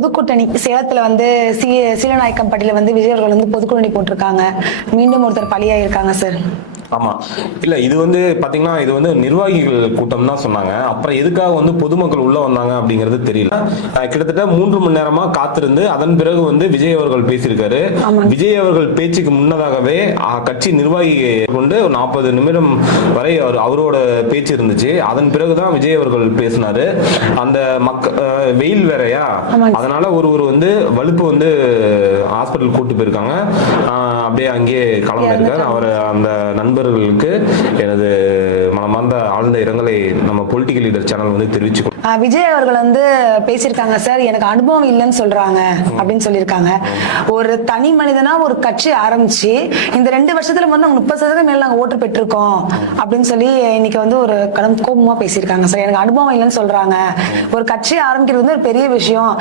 பொதுக்கூட்டணி சேலத்துல வந்து சீலநாயக்கம்பட்டியில வந்து விஜய் அவர்கள் வந்து பொதுக்கூட்டணி போட்டிருக்காங்க. மீண்டும் ஒருத்தர் பலியாயிருக்காங்க சார். ஆமா, இல்ல இது வந்து பாத்தீங்கன்னா இது வந்து நிர்வாகிகள் கூட்டம் தான் சொன்னாங்க. அப்புறம் எதுக்காக வந்து பொதுமக்கள் உள்ள வந்தாங்க அப்படிங்கிறது தெரியல. கிட்டத்தட்ட 3 மணி நேரமா காத்திருந்து அதன் பிறகு வந்து விஜய் அவர்கள் பேசியிருக்காரு. விஜய் அவர்கள் பேச்சுக்கு முன்னதாகவே கட்சி நிர்வாகி கொண்டு 40 நிமிடம் வரை அவரோட பேச்சு இருந்துச்சு. அதன் பிறகுதான் விஜய் அவர்கள் பேசினாரு. அந்த வெயில் வேறையா, அதனால ஒருவர் வந்து வலுப்பு வந்து ஹாஸ்பிட்டல் கூட்டு போயிருக்காங்க. அப்படியே அங்கேயே கிளம்பிருக்காரு. அவர் அந்த நண்பர்களுக்கு எனது மனமார்ந்த ஆழ்ந்த இரங்கலை நம்ம பொலிட்டிக்கல் லீடர் சேனல் வந்து தெரிவிச்சு. விஜய் அவர்கள் வந்து பேசியிருக்காங்க சார், எனக்கு அனுபவம் இல்லைன்னு சொல்றாங்க அப்படின்னு சொல்லியிருக்காங்க. ஒரு தனி மனிதனா ஒரு கட்சி ஆரம்பிச்சு இந்த 2 வருஷத்துல வந்து 30% மேல நாங்க ஓட்டு பெற்றிருக்கோம் அப்படின்னு சொல்லி இன்னைக்கு வந்து ஒரு கடும் கோபமா பேசியிருக்காங்க சார். எனக்கு அனுபவம் இல்லைன்னு சொல்றாங்க. ஒரு கட்சி ஆரம்பிக்கிறது வந்து ஒரு பெரிய விஷயம்.